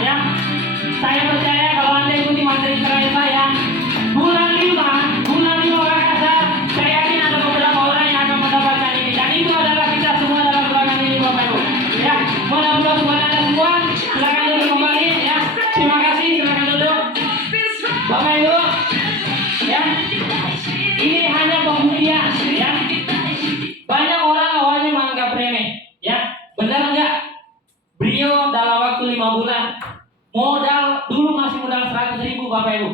ya. Saya percaya kalau Anda ikuti materi terakhir saya, bulan 5 Makassar, saya yakin ada beberapa orang yang akan mendapatkan ini. Dan itu adalah kita semua dalam ruangan ini, Bapak Ibu. Ya, mohon aplaus buat Anda semua. Silakan duduk kembali ya. Terima kasih, silakan duduk. Bapak Ibu, ya. Ini hanya pembuktian, ya. Banyak orang awalnya menganggap remeh, ya. Benar enggak? Beliau dalam waktu 5 bulan modal dulu masih modal 100.000 Bapak Ibu,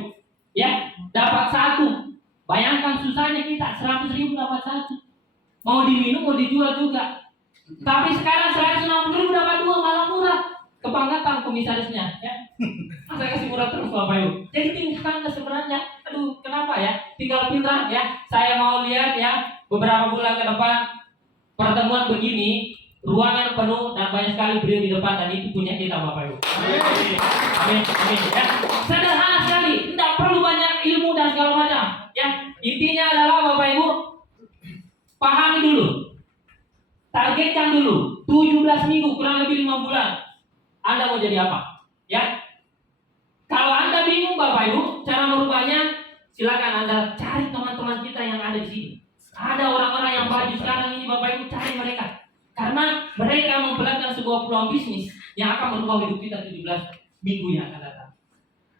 ya, dapat satu. Bayangkan susahnya kita, 100.000 dapat satu. Mau diminum mau dijual juga. Tapi sekarang 160.000 dapat dua, malah murah. Kebanggaan komisarisnya, ya. Masa kasih murah terus Bapak Ibu. Jadi tinggal sebenarnya, aduh kenapa ya? Tinggal pintar ya. Saya mau lihat ya beberapa bulan ke depan pertemuan begini. Ruangan penuh dan banyak sekali beliau di depan, dan itu punya kita Bapak Ibu. Amin. Amin. Ya. Sederhana sekali, tidak perlu banyak ilmu dan segala macam. Ya, intinya adalah Bapak Ibu pahami dulu, targetkan dulu 17 minggu kurang lebih 5 bulan. Anda mau jadi apa? Ya. Kalau Anda bingung Bapak Ibu cara merubahnya, silakan Anda cari teman-teman kita yang ada di sini. Ada orang-orang yang baju sekarang ini Bapak Ibu, cari mereka. Karena mereka memperlihatkan sebuah peluang bisnis yang akan merubah hidup kita 17 minggu yang akan datang.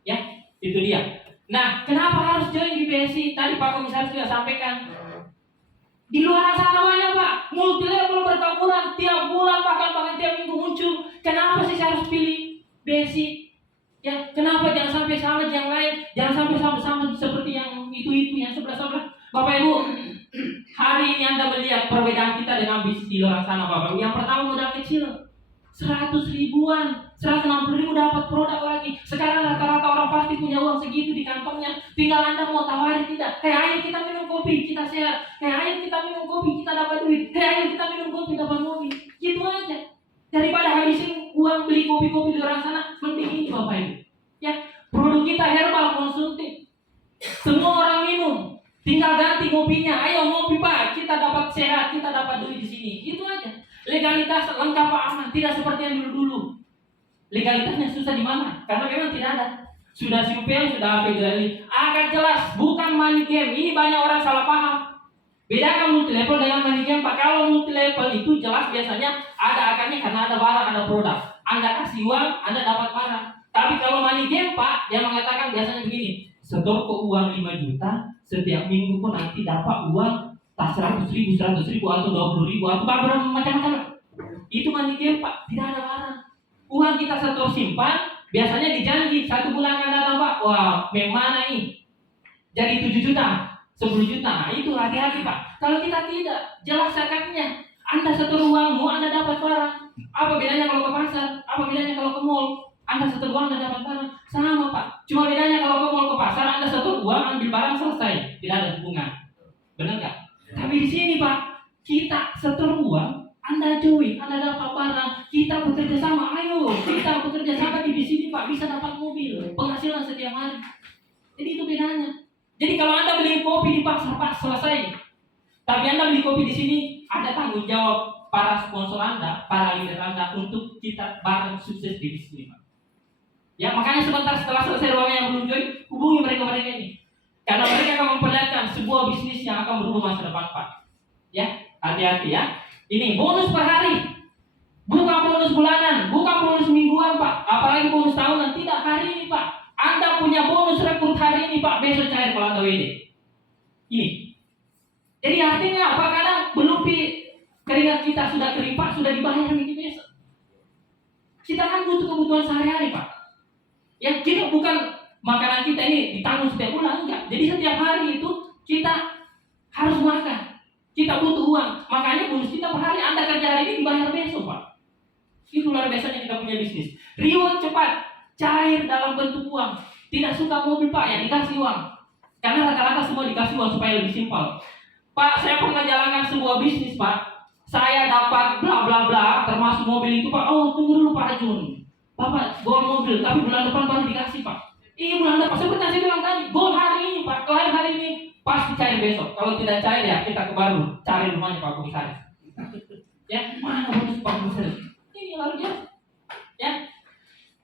Ya, itu dia. Nah, kenapa harus join di BSI? Tadi Pak Komisaris juga sampaikan. Di luar sana banyak Pak, multi level bertaburan tiap bulan, bahkan tiap minggu muncul. Kenapa sih saya harus pilih BSI? Ya, kenapa jangan sampai sama yang lain? Jangan sampai sama seperti yang itu yang sebelah. Bapak Ibu, hari ini Anda melihat perbedaan kita dengan bisnis di luar sana Bapak Ibu. Yang pertama modal kecil, 100 ribuan, 160.000 dapat produk lagi. Sekarang rata-rata orang pasti punya uang segitu di kantongnya. Tinggal Anda mau tawarin tidak. Ayo kita minum kopi, kita sehat. Ayo kita minum kopi, kita dapat duit. Ayo kita minum kopi, dapat mobil. Gitu aja. Daripada habisin uang beli kopi-kopi di luar sana, mending ini Bapak Ibu. Ya, produk kita herbal konsumtif. Semua orang minum. Tinggal ganti kopinya. Ayo ngopi Pak, kita dapat sehat, kita dapat duit di sini. Gitu aja. Legalitas lengkap aman, tidak seperti yang dulu-dulu. Legalitasnya susah di mana? Karena memang tidak ada. Sudah survei, sudah federali. Akan jelas, bukan money game. Ini banyak orang salah paham. Bedakan multi level dengan money game Pak. Kalau multi level itu jelas biasanya ada akarnya karena ada barang, ada produk. Anda kasih uang, Anda dapat barang. Tapi kalau money game Pak, dia mengatakan biasanya begini. Setor ke uang 5 juta, setiap minggu pun nanti dapat uang tak 100.000 atau 20.000 atau berapa macam-macam. Itu money game Pak, tidak ada barang. Uang kita setor simpan, biasanya dijanji 1 bulan akan datang Pak. Wah, memang ini jadi 7 juta, 10 juta. Nah, itu hati-hati Pak. Kalau kita tidak, jelas zakatnya. Anda setor uangmu, Anda dapat barang. Apa bedanya kalau ke pasar? Apa bedanya kalau ke mall? Anda setor uang, Anda dapat barang. Sama Pak. Cuma bedanya kalau ke mall, ke pasar, Anda setor uang, ambil barang, selesai. Tidak ada hubungan. Benar nggak? Tapi di sini Pak, kita setor uang, Anda join, Anda dapat barang, kita bekerja sama. Ayo, kita bekerja sama di sini Pak, bisa dapat mobil, penghasilan setiap hari. Jadi itu bedanya. Jadi kalau Anda beli kopi di pasar Pak, selesai. Tapi Anda beli kopi di sini, ada tanggung jawab para sponsor Anda, para leader Anda untuk kita bareng sukses di sini Pak. Ya, makanya sebentar setelah selesai ruangan yang belum join, hubungi mereka ini. Karena mereka akan memperlihatkan sebuah bisnis yang akan berubah masa depan Pak. Ya, hati-hati ya. Ini bonus per hari, bukan bonus bulanan, bukan bonus mingguan Pak, apalagi bonus tahunan. Tidak, hari ini Pak. Anda punya bonus rekrut hari ini Pak, besok cair kalau Anda WD. Ini. Jadi artinya apa? Kadang belum keringat kita sudah kering Pak, sudah dibayar ini besok. Kita kan butuh kebutuhan sehari-hari Pak. Ya, kita bukan makanan kita ini ditanggung setiap bulan, enggak. Jadi setiap hari itu kita harus makan. Kita butuh uang. Makanya bonus kita per hari, Anda kerja hari ini dibayar besok Pak. Itu luar biasanya kita punya bisnis. Reward cepat, cair dalam bentuk uang. Tidak suka mobil Pak, ya dikasih uang. Karena rata-rata semua dikasih uang supaya lebih simpel. Pak, saya pernah jalankan sebuah bisnis Pak. Saya dapat bla bla bla, termasuk mobil itu Pak. Oh, tunggu dulu Pak Jun. Bapak gol mobil, tapi bulan depan baru dikasih Pak. Bulan depan, seperti yang saya bilang tadi, gol hari ini Pak, klien hari ini pasti cair besok. Kalau tidak cair ya kita ke baru, cari rumahnya Pak Komisaris. Ya, mana bonus Pak Komisaris? Ini luar biasa. Ya,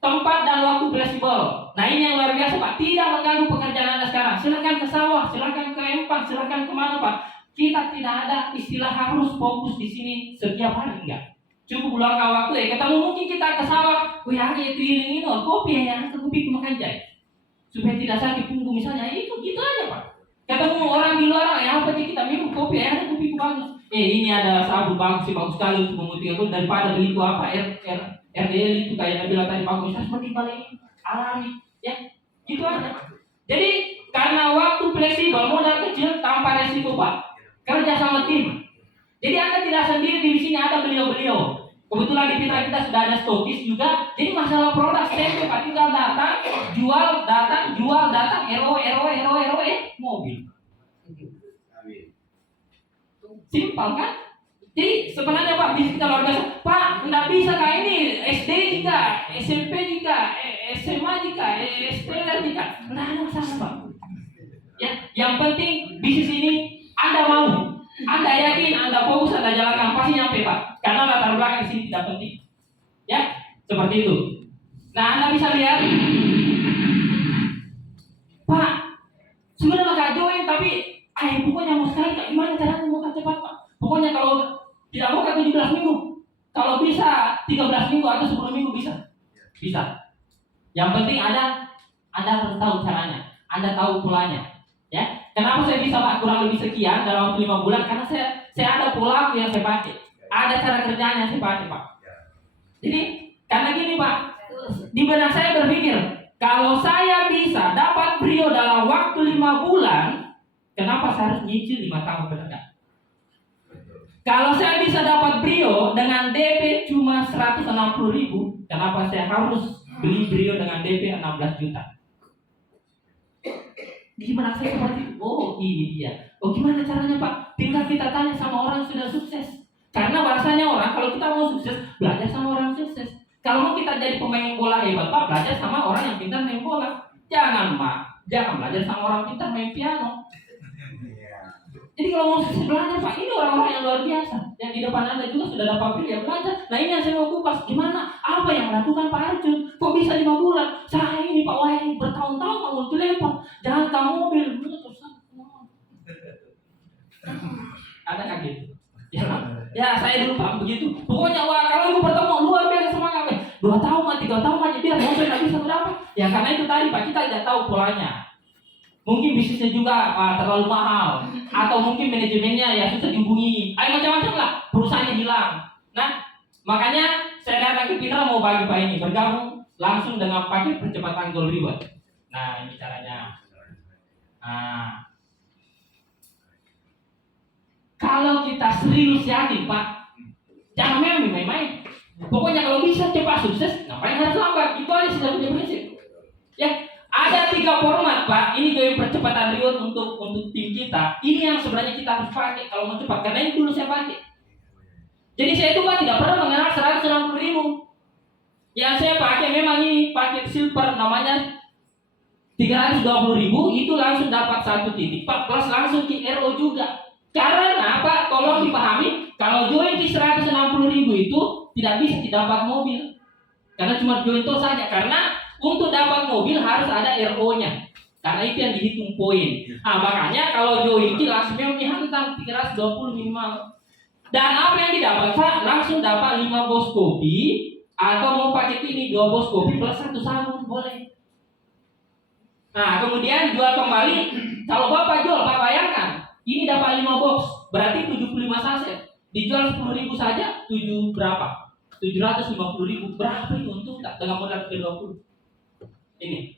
tempat dan waktu fleksibel. Nah ini yang luar biasa Pak, tidak mengganggu pekerjaan Anda sekarang. Silakan ke sawah, silakan ke empang, silakan kemana Pak. Kita tidak ada istilah harus fokus di sini setiap hari, enggak. Cukup luangkan waktu ya. Ketemu mungkin kita ke sawah, ya itu ini kopi ya, ke kopi makan jai. Supaya tidak sakit punggung misalnya, itu gitu aja Pak. Ketemu orang di luar, ya apa sih kita minum kopi ya, ada kopi bagus. Ini ada sabun bagus sih, bagus sekali untuk memutihkan itu daripada beli itu apa RDL itu kayak bilang tadi bagus, seperti paling alami ya, gitu aja. Jadi karena waktu fleksibel, modal kecil tanpa resiko Pak, kerja sama tim. Jadi Anda tidak sendiri di sini, ada beliau-beliau. Kebetulan di Fitra kita sudah ada stokis juga. Jadi masalah produk tempe Pak, tinggal datang, jual, RO, mobil. Simpel kan? Jadi sebenarnya Pak, bisnis kita luar biasa. Pak, nggak bisa kayak ini SD jika, SMP jika, SMA jika, STR jika, nggak ada masalah Pak. Ya, yang penting bisnis ini Anda mau, Anda yakin, Anda fokus, Anda jalankan, pasti nyampe Pak. Karena latar belakang di sini tidak penting. Ya, seperti itu. Nah, Anda bisa lihat, Pak, sebenarnya nggak join tapi, pokoknya mau sekali, gimana caranya mau cepat Pak? Pokoknya kalau tidak mau 17 minggu, kalau bisa 13 minggu atau 10 minggu bisa. Bisa. Yang penting Anda harus tahu caranya, Anda tahu polanya. Ya, kenapa saya bisa Pak kurang lebih sekian dalam waktu 5 bulan? Karena saya ada pola yang saya pakai, ada cara kerjanya saya pakai Pak. Jadi karena gini Pak, di benak saya berpikir, kalau saya bisa dapat brio dalam waktu 5 bulan, kenapa saya harus nyicil 5 tahun ke depan? Kalau saya bisa dapat brio dengan DP cuma 160.000, kenapa saya harus beli brio dengan DP 16 juta? Gimana saya seperti itu? Oh ini dia. Oh gimana caranya Pak? Tinggal kita tanya sama orang yang sudah sukses. Karena bahasanya orang, kalau kita mau sukses, belajar sama orang sukses. Kalau mau kita jadi pemain bola hebat Pak, belajar sama orang yang pintar main bola. Jangan belajar sama orang pintar main piano. Jadi kalau mau sukses belajar Pak, ini orang-orang yang luar biasa. Yang di depan Anda juga sudah dapat brio ya belajar. Nah ini yang saya mau kupas, gimana? Apa yang lakukan Pak Arjun? Kok bisa 5 bulan? Saya ini Pak Wahid bertahun-tahun mau telepon, jangan kamu mobil. Ada kan gitu? Ya saya dulu Pak begitu. Pokoknya wah kalau ibu bertemu luar biasa semangat. 2 tahun, 3 tahun aja biar mobil nggak bisa berapa. Ya karena itu tadi Pak, kita tidak tahu polanya. Mungkin bisnisnya juga terlalu mahal, atau mungkin manajemennya ya susah dihubungi. Macam-macam lah, perusahaannya hilang. Nah, makanya saya datang ke Fitra mau bagi Pak ini, bergabung langsung dengan paket percepatan goal reward. Nah, ini caranya. Nah, kalau kita serius yakin Pak, jangan main-main. Pokoknya kalau bisa cepat sukses, ngapain harus lambat? Itu aja sudah punya prinsip. Ya. Ada 3 format Pak, ini game percepatan reward untuk tim kita. Ini yang sebenarnya kita harus pakai kalau mau cepat, karena ini dulu saya pakai. Jadi saya itu Pak tidak pernah mengenal 160.000. Yang saya pakai memang ini paket silver, namanya 320.000, itu langsung dapat 1 titik Pak, plus langsung kick RO juga. Karena Pak, tolong dipahami, kalau join di 160.000 itu tidak bisa didapat mobil. Karena cuma join itu saja, karena untuk dapat mobil harus ada RO-nya. Karena itu yang dihitung poin. Nah, makanya kalau join langsung menghantam 320 minimal. Dan apa yang didapat Pak? Langsung dapat 5 box kopi, atau mau paket ini 2 box kopi plus 1 sabun boleh. Nah, kemudian jual kembali. Kalau Bapak jual, Pak bayangkan, ini dapat 5 box, berarti 75 saset. Dijual 10.000 saja, 7 berapa? 750.000. Berapa itu untung tak dengan modal 20? Ini.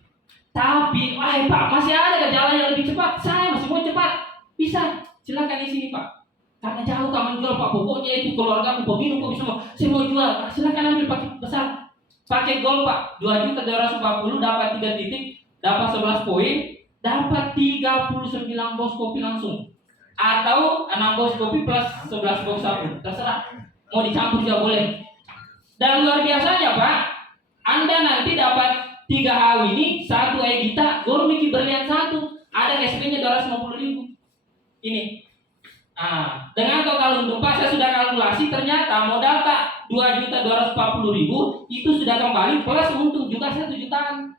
Tapi, Pak, masih ada jalan yang lebih cepat. Saya masih mau cepat. Bisa, silakan di sini Pak. Karena jauh kamu jual Pak, pokoknya itu keluarga aku peminum kok bisa mau. Saya mau jual, silakan ambil paket besar. Pakai gold Pak, 2.240 dapat 3 titik, dapat 11 poin, dapat 39 box kopi langsung. Atau 6 box kopi plus 11 box sabun, terserah. Mau dicampur juga boleh. Dan luar biasanya Pak, Anda nanti dapat 3 hal ini, 1 Egita, Gold Mickey Berlian 1, ada SP-nya 250.000. Ini. Nah, dengan total untung Pak, saya sudah kalkulasi, ternyata modal tak 2.240.000 itu sudah kembali plus untung juga 1 jutaan.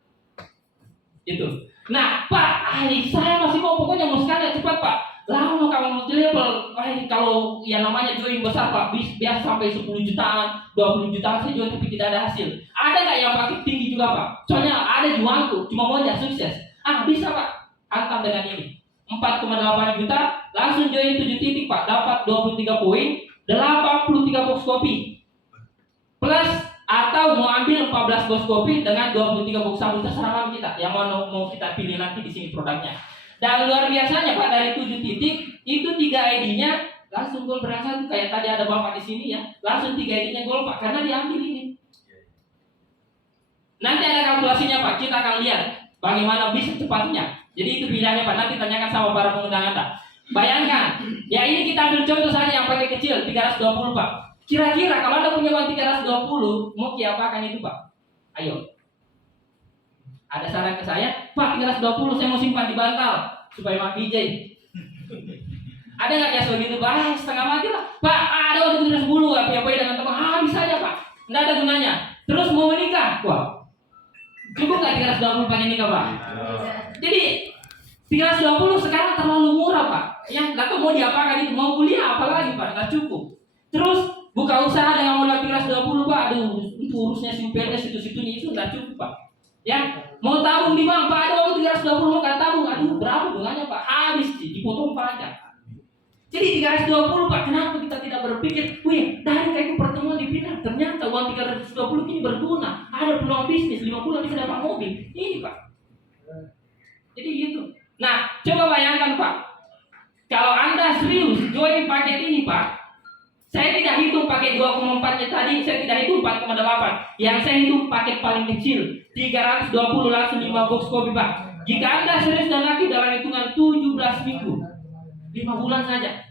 Itu. Nah, Pak, saya masih mau pokoknya mau sekali cepat Pak. Lama kalau multi level, kalau yang namanya join besar Pak, biasa sampai 10 jutaan, 20 jutaan saya join tapi tidak ada hasil. Ada nggak yang pakai tinggi juga Pak? Soalnya ada juangku, cuma mau aja sukses. Bisa Pak, hantam dengan ini. 4,8 juta, langsung join 7 titik Pak, dapat 23 poin, 83 box kopi. Plus atau mau ambil 14 box kopi dengan 23 box sabun, terserah kita yang mau kita pilih nanti di sini produknya. Dan luar biasanya Pak, dari 7 titik itu 3 ID-nya langsung gol berasal kayak tadi ada Bapak di sini ya, langsung 3 ID-nya gol Pak karena diambil ini. Nanti ada kalkulasinya Pak, kita akan lihat bagaimana bisa cepatnya. Jadi itu pilihannya Pak, nanti tanyakan sama para pengundang Anda. Bayangkan, ya ini kita ambil contoh saja yang pakai kecil 320 Pak. Kira-kira kalau Anda punya uang 320, mau diapakan itu Pak? Ayo. Ada saran ke saya, Pak 320 saya mau simpan di bantal supaya mati DJ. Ada nggak ya begitu Pak? Setengah mati lah. Pak ada waktu 310 apa dengan teman, bisa aja Pak. Nggak ada gunanya. Terus mau menikah, wah cukup nggak 320 pengen nikah Pak? Jadi 320 sekarang terlalu murah Pak. Ya nggak tahu mau diapakan itu, mau kuliah apalagi Pak? Nggak cukup. Terus buka usaha dengan modal 320 Pak, aduh itu urusnya si UPNS situ-situnya itu nggak cukup Pak. Ya, mau tabung di bank Pak, ada waktu 320 mau kan tabung, aduh berapa bunganya Pak? Habis sih, dipotong pajak. Jadi 320 Pak, kenapa kita tidak berpikir, wih dari kayak pertemuan di Pinang, ternyata uang 320 ini berguna, ada peluang bisnis, 5 bulan bisa dapat mobil, ini Pak. Jadi gitu. Nah, coba bayangkan Pak, kalau Anda serius join paket ini Pak, saya tidak hitung pakai 2,4-nya tadi, saya tidak hitung 4,8. Yang saya hitung paket paling kecil, 320 langsung 5 box kopi Pak. Jika Anda serius dan aktif dalam hitungan 17 minggu, 5 bulan saja,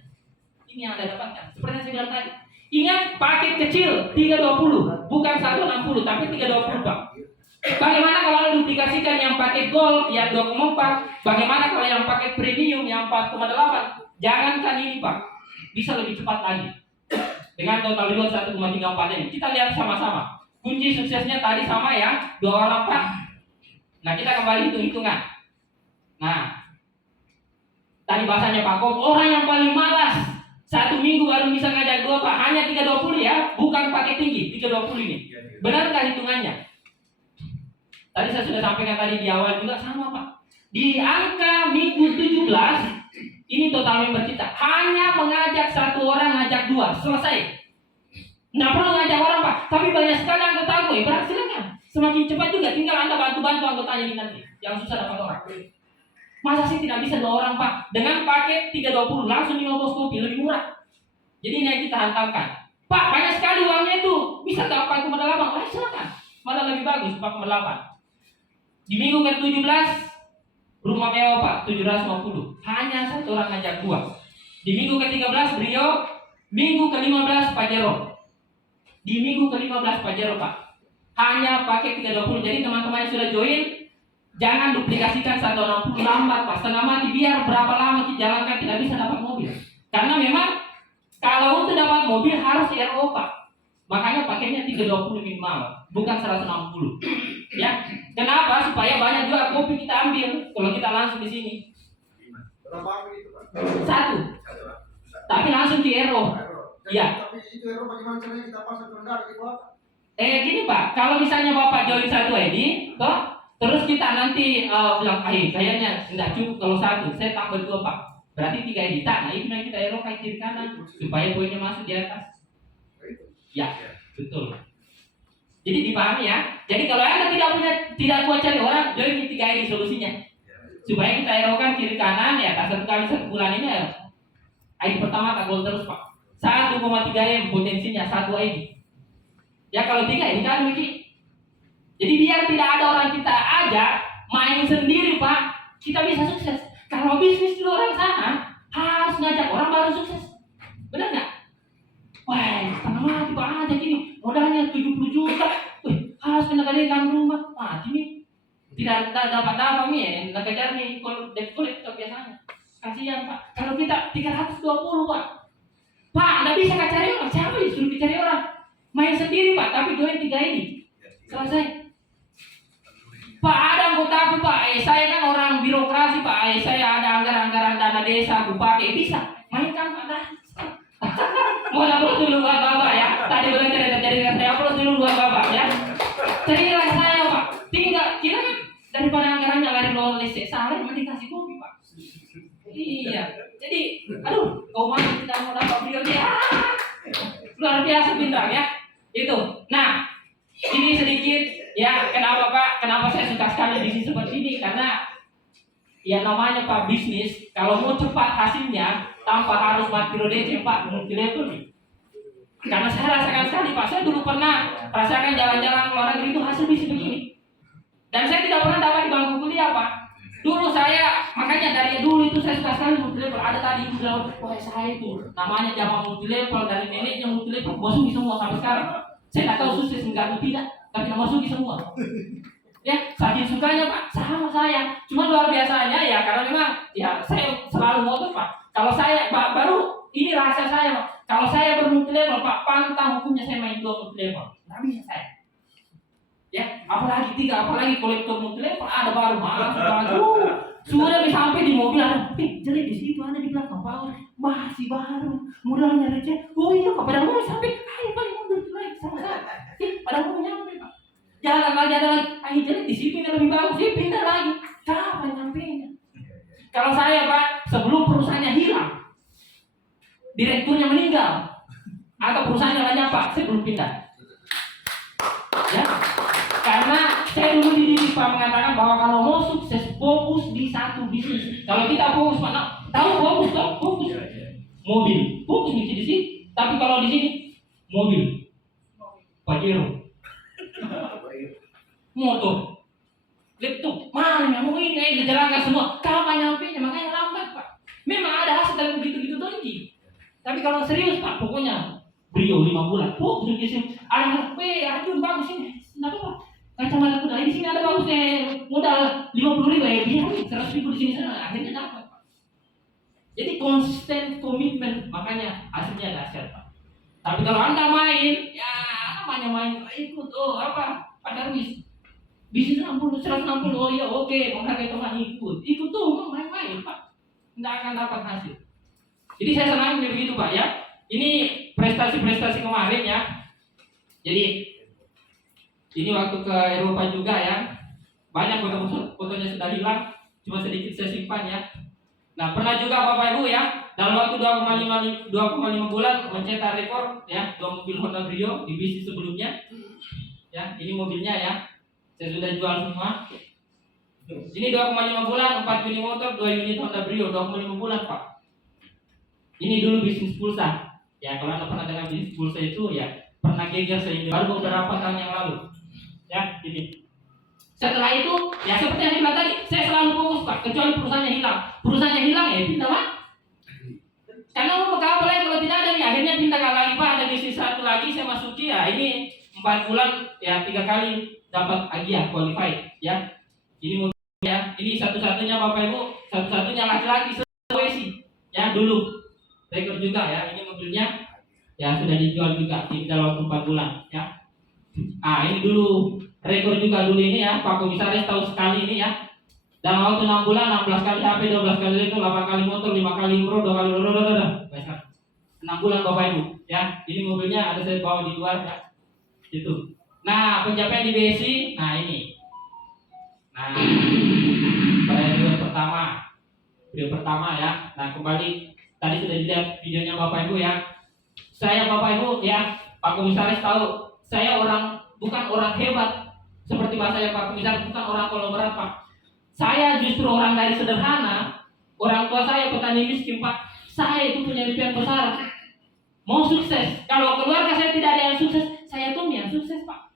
ini yang Anda dapatkan. Seperti yang saya bilang tadi. Ingat paket kecil 320, bukan 160 tapi 320 Pak. Bagaimana kalau Anda duplikasikan yang paket gold yang 2,4? Bagaimana kalau yang paket premium yang 4,8? Jangankan ini Pak, bisa lebih cepat lagi. Dengan total reward 1,34 ini. Kita lihat sama-sama. Kunci suksesnya tadi sama ya, 2 orang Pak. Nah, kita kembali hitung-hitungan. Nah, tadi bahasanya Pak Kom, orang yang paling malas 1 minggu baru bisa ngajak 2 Pak, hanya 320 ya, bukan pakai tinggi, 320 ini. Benar nggak hitungannya? Tadi saya sudah sampaikan tadi di awal juga sama Pak. Di angka minggu 17 ini total member kita hanya mengajak 1 orang, ngajak 2, selesai. Nggak perlu ngajak orang Pak, tapi banyak sekali anggota gue, berhasilnya. Semakin cepat juga, tinggal Anda bantu-bantu anggotanya ini nanti, yang susah dapat orang. Masa sih tidak bisa 2 orang Pak? Dengan paket 320 langsung 5 box kopi, lebih murah. Jadi ini yang kita hantamkan. Pak, banyak sekali uangnya itu, bisa nggak 4,8? Silakan, malah lebih bagus 4,8. Di minggu ke-17 rumah mewah Pak, 750. Hanya 1 orang ngajak 2. Di minggu ke-13 Brio, minggu ke-15 Pajero. Di minggu ke-15 Pajero Pak. Hanya pakai 320. Jadi teman-teman yang sudah join, jangan duplikasikan 160 lambat Pak. Setengah mati, biar berapa lama kita jalankan tidak bisa dapat mobil. Karena memang kalau untuk dapat mobil harus RO Pak. Makanya pakainya 320 minimal, bukan 160. Ya, kenapa? Supaya banyak juga kopi kita ambil kalau kita langsung di sini. Berapa itu Pak? 1. Tapi langsung di RO. Iya. Tapi itu RO bagaimana caranya kita pasang rendah di bawah? Gini Pak, kalau misalnya Bapak join 1 ID, toh, terus kita nanti bilang, kayaknya nggak cukup kalau 1, saya tambah 2 Pak. Berarti 3 ID. Nah, itu yang kita RO kayak kiri kanan supaya poinnya masuk di atas. Ya, betul. Jadi dipahami ya. Jadi kalau Anda tidak kuat cari orang, join 3 ID solusinya. Supaya kita erokan kiri kanan ya, 1 kali 1 bulan ini ya. ID pertama tak gol terus Pak. 1,3 M potensinya 1 ID. Ya kalau 3 ID kan Miki. Jadi biar tidak ada orang kita ajak main sendiri Pak, kita bisa sukses. Kalau bisnis di luar sana harus ngajak orang baru sukses. Benar nggak? Wah, setengah mati Pak aja gini, modalnya 70 juta. Wih, harus menegakkan rumah. Mati nih. Tidak dapat apa nih, nak kejar nih kalau debt collector biasanya. Kasihan Pak. Kalau kita 320 Pak. Pak, nggak bisa cari orang. Siapa yang suruh cari orang? Main sendiri Pak, tapi join 3 ini. Selesai. Pak, ada anggotaku Pak, saya kan orang birokrasi Pak, saya ada anggaran-anggaran dana desa, aku pakai, bisa. Mainkan Pak dah. Mau upload dulu Bapak ya. Tadi boleh cerita saya upload dulu Bapak ya. Cerita saya Pak, tinggal kita kan daripada anggarannya lari lolis, salah cuma dikasih kopi Pak. Iya, jadi aduh, kau mana kita mau dapat beliau dia. Luar biasa pintar ya. Itu. Nah, ini sedikit ya, kenapa Pak? Kenapa saya suka sekali bisnis seperti ini? Karena ya namanya Pak bisnis, kalau mau cepat hasilnya tanpa harus mati rodece Pak, multi level nih. Karena saya rasakan sekali Pak, saya dulu pernah rasakan jalan-jalan ke luar negeri itu hasil bisnis begini. Dan saya tidak pernah dapat di bangku kuliah Pak. Dulu saya, makanya dari dulu itu saya suka sekali multi level. Ada tadi itu bilang, wah saya itu namanya zaman multi level, dari neneknya multi level, masuki semua sampai sekarang. Saya tak tahu sukses enggak atau tidak, tapi masuki semua. Ya, saking sukanya Pak, sama saya. Cuma luar biasanya ya, karena memang ya saya selalu ngotot Pak. Kalau saya Pak, baru ini rahasia saya Pak. Kalau saya bermulti level Pak, pantang hukumnya saya main 2 multi level. Nggak bisa saya. Ya, apalagi 3, apalagi kolektor multi level ada baru sudah sampai di mobil ada, jelek di situ ada di belakang Pak, masih baru, modalnya receh. Oh iya, pada mau sampai, ayo paling mundur lagi sama saya. Pada mau nyampe Pak. Jalan lagi, ayo jelek di situ yang lebih bagus, dia pindah lagi. Kapan nyampenya? Kalau saya Pak, sebelum perusahaannya hilang, direkturnya meninggal, atau perusahaannya lainnya Pak, saya belum pindah. Ya, karena saya dulu dididik Pak mengatakan bahwa kalau mau sukses fokus di satu bisnis. Kalau kita fokus Pak, tahu fokus toh? Fokus. Mobil, fokus di sini. Tapi kalau di sini mobil, Pajero, motor, laptop, mana yang mau ini dijalankan semua. Kapan nyampenya? Makanya lambat Pak. Memang ada hasil dari begitu-gitu tonji. Tapi kalau serius Pak, pokoknya Brio 5 bulan, fokus di sini. Ada aduh bagus ini. Kenapa Pak? Kacamata kuda di sini ada bagusnya, modal 50.000 ya biar 100.000 di sini sana, akhirnya dapat Pak. Jadi konsisten komitmen, makanya hasilnya dahsyat Pak. Tapi kalau Anda main, ya namanya main ikut pada bisnis 160, oh iya oke, menghargai teman ikut tuh main-main Pak, nggak akan dapat hasil. Jadi saya senang begitu Pak ya. Ini prestasi-prestasi kemarin ya. Jadi ini waktu ke Eropa juga ya, banyak fotonya sudah hilang, cuma sedikit saya simpan ya. Nah pernah juga Bapak Ibu ya, dalam waktu 2,5 bulan mencetak rekor ya, 2 mobil Honda Brio di bisnis sebelumnya. Ya, ini mobilnya ya, saya sudah jual semua. Ini 2,5 bulan, 4 unit motor, 2 unit Honda Brio, 2,5 bulan Pak. Ini dulu bisnis pulsa. Ya kalau Anda pernah dengar bisnis pulsa itu ya, pernah geger sehingga baru beberapa tahun yang lalu. Ya, ini. Setelah itu, ya seperti yang saya bilang tadi, saya selalu fokus Pak, kecuali perusahaannya hilang. Perusahaannya hilang ya pindah Pak. Karena mau apa lagi kalau tidak ada nih, akhirnya pindah lagi Pak, ada bisnis satu lagi saya masuki ya, ini 4 bulan ya 3 kali dapat AGIA qualified ya. Ini mobil ya, ini satu-satunya Bapak Ibu, satu-satunya laki-laki Sulawesi ya dulu. Rekor juga ya, ini mobilnya ya sudah dijual juga di dalam 4 bulan ya. Ini dulu rekor juga dulu ini ya, Pak Komisaris tahu sekali ini ya. Dalam waktu 6 bulan 16 kali HP, 12 kali itu, 8 kali motor, 5 kali umroh, 2 kali 6 bulan Bapak Ibu ya. Ini mobilnya ada saya bawa di luar ya. Itu. Nah, pencapaian di BSI, nah ini. Nah, pada video pertama ya. Nah, kembali tadi sudah dilihat videonya Bapak Ibu ya. Saya Bapak Ibu ya, Pak Komisaris tahu saya bukan orang hebat seperti bahasa Pak Komisaris, bukan orang kolaboratif Pak. Saya justru orang dari sederhana. Orang tua saya petani miskin Pak. Saya itu punya impian besar, mau sukses. Kalau keluarga saya tidak ada yang sukses, saya tuh yang sukses Pak.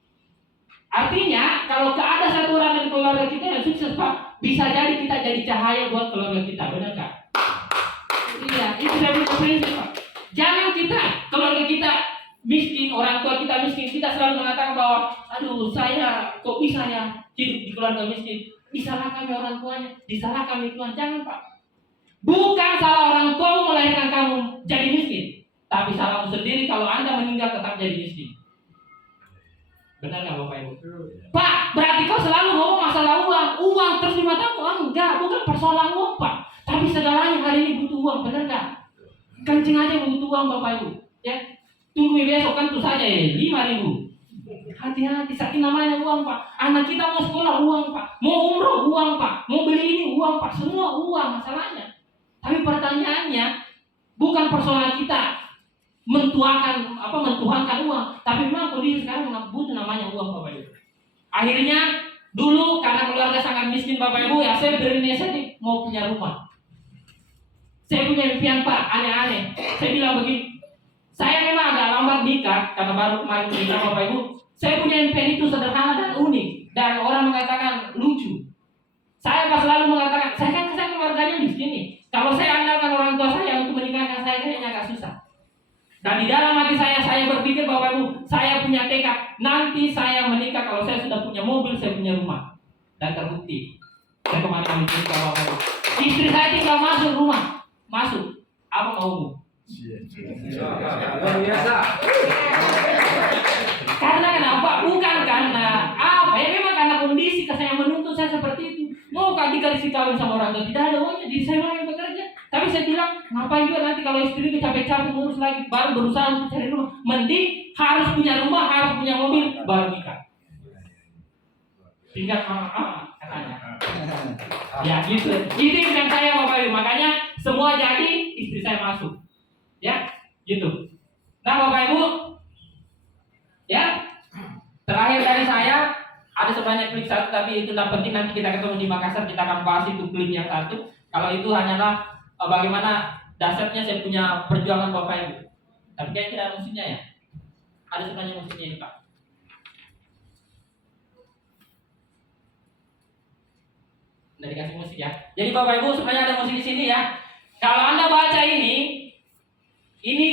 Artinya kalau ada satu orang dari keluarga kita yang sukses Pak, bisa jadi kita jadi cahaya buat keluarga kita, benar nggak? Iya, itu saya punya prinsip Pak. Jangan kita, keluarga kita miskin, orang tua kita miskin, kita selalu mengatakan bahwa aduh saya kok bisa ya hidup di keluarga miskin, disalahkan orang tuanya, disalahkan Tuhan. Jangan Pak. Bukan salah orang tua melahirkan kamu jadi miskin, tapi salahmu sendiri kalau Anda meninggal tetap jadi miskin. Benar nggak Bapak Ibu? Pak, berarti kau selalu ngomong masalah uang. Uang terus di matamu? Enggak, bukan persoalan uang Pak. Tapi segalanya hari ini butuh uang, benar nggak? Kencing aja butuh uang Bapak Ibu. Ya, tunggu besok kan tuh saja 5.000. Hati-hati, sakit namanya uang Pak. Anak kita mau sekolah uang Pak, mau umroh uang Pak, mau beli ini uang Pak, semua uang masalahnya. Tapi pertanyaannya bukan persoalan kita mentuhankan uang, tapi memang kondisi sekarang butuh namanya uang Bapak Ibu. Akhirnya dulu karena keluarga sangat miskin Bapak Ibu, ya saya berinisiatif nih mau punya rumah. Saya punya impian Pak, aneh-aneh. Saya bilang begini, saya memang agak lambat nikah karena baru kemarin nikah Bapak Ibu. Saya punya impian itu sederhana dan unik, dan orang mengatakan lucu. Saya pas selalu mengatakan, saya keluarganya miskin nih. Kalau saya andalkan orang tua saya untuk menikahkan saya, kayaknya agak susah. Dan di dalam hati saya berpikir Bapak Ibu, saya punya tekad nanti saya menikah kalau saya sudah punya mobil, saya punya rumah. Dan terbukti. Saya kemarin menikah Bapak Ibu. Istri saya tinggal masuk rumah, masuk. Apa maumu? Luar biasa. Karena kenapa? Bukan karena apa ya, memang karena kondisi saya menuntut saya seperti itu. Mau dikasih kawin sama orang tua, tidak ada uangnya, jadi saya yang bekerja. Tapi saya bilang, ngapain juga nanti kalau istri itu capek-capek ngurus lagi, baru berusaha untuk cari rumah. Mending harus punya rumah, harus punya mobil, baru nikah. Tinggal katanya. Ya gitu. Itu yang saya Bapak Ibu. Makanya semua jadi, istri saya masuk. Ya, gitu. Nah Bapak Ibu, ya, terakhir dari saya ada sebanyak klip satu, tapi itu tidak penting, nanti kita ketemu di Makassar, kita akan bahas itu klip yang satu. Kalau itu hanyalah bagaimana dasarnya saya punya perjuangan Bapak Ibu. Tapi kayaknya tidak ada musiknya ya. Ada sebenarnya musiknya ini Pak. Nah, dikasih musik ya. Jadi Bapak Ibu sebenarnya ada musik di sini ya. Kalau Anda baca ini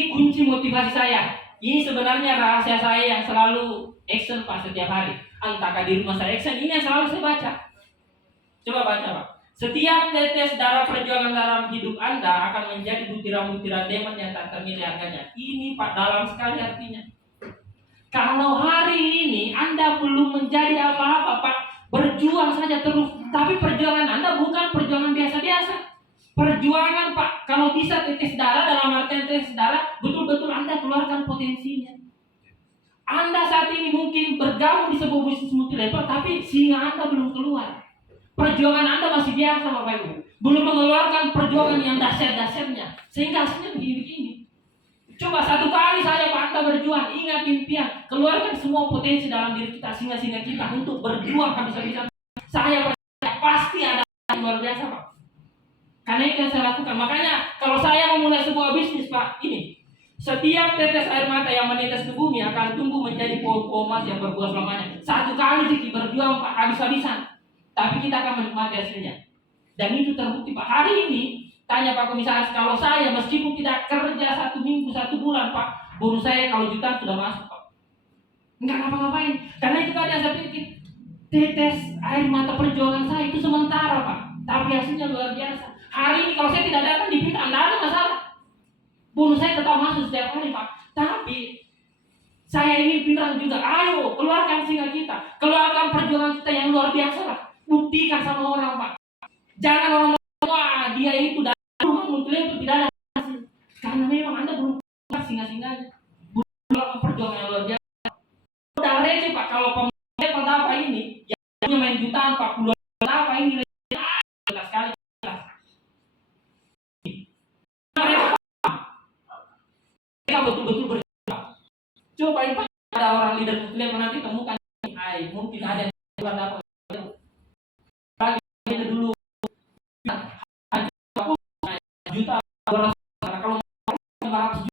kunci motivasi saya. Ini sebenarnya rahasia saya yang selalu action Pak setiap hari. Entahkah di rumah saya action, ini yang selalu saya baca. Coba baca Pak. Setiap tetes darah perjuangan dalam hidup Anda akan menjadi butiran-butiran diamond yang tak ternilai harganya. Ini Pak dalam sekali artinya. Kalau hari ini Anda belum menjadi apa-apa Pak, berjuang saja terus. Tapi perjuangan Anda bukan perjuangan biasa-biasa. Perjuangan Pak, kalau bisa tetes darah, dalam artian tetes darah, betul-betul Anda keluarkan potensinya. Anda saat ini mungkin bergabung di sebuah bisnis multi level, tapi singa Anda belum keluar. Perjuangan Anda masih biasa Bapak Ibu, belum mengeluarkan perjuangan yang dahsyat-dahsyatnya, sehingga hasilnya begini-begini. Coba satu kali saya Pak Anda berjuang, ingat impian, keluarkan semua potensi dalam diri kita, singa-singa kita untuk berjuang habis-habisan. Saya percaya pasti ada yang luar biasa Pak. Karena itu yang saya lakukan. Makanya kalau saya memulai sebuah bisnis Pak, ini setiap tetes air mata yang menetes ke bumi akan tumbuh menjadi pohon emas yang berbuah selamanya. Satu kali Ziki berjuang Pak habis-habisan, tapi kita akan menikmati hasilnya. Dan itu terbukti Pak. Hari ini tanya Pak Komisaris, kalau saya meskipun tidak kerja 1 minggu 1 bulan Pak, bonus saya kalau jutaan sudah masuk Pak. Enggak ngapa-ngapain. Karena itu tadi yang saya pikir, tetes air mata perjuangan saya itu sementara Pak, tapi hasilnya luar biasa. Hari ini kalau saya tidak datang di pintu, Anda ada masalah. Bonus saya tetap masuk setiap hari Pak. Tapi saya ingin pindah juga. Ayo keluarkan singa kita, keluarkan perjuangan kita yang luar biasa Pak. Buktikan sama orang Pak. Jangan orang wah dia itu dari rumah mengklaim itu tidak ada hasil. Karena memang Anda belum singa-singanya. Belum perjuangan yang luar biasa. Udah receh Pak kalau pemain apa ini yang punya main jutaan Pak, puluhan apa ini jelas sekali. Mereka betul-betul berjuang. Coba Pak, ada orang leader muslim nanti temukan, mungkin ada yang dapat lagi dulu juta, kalau 500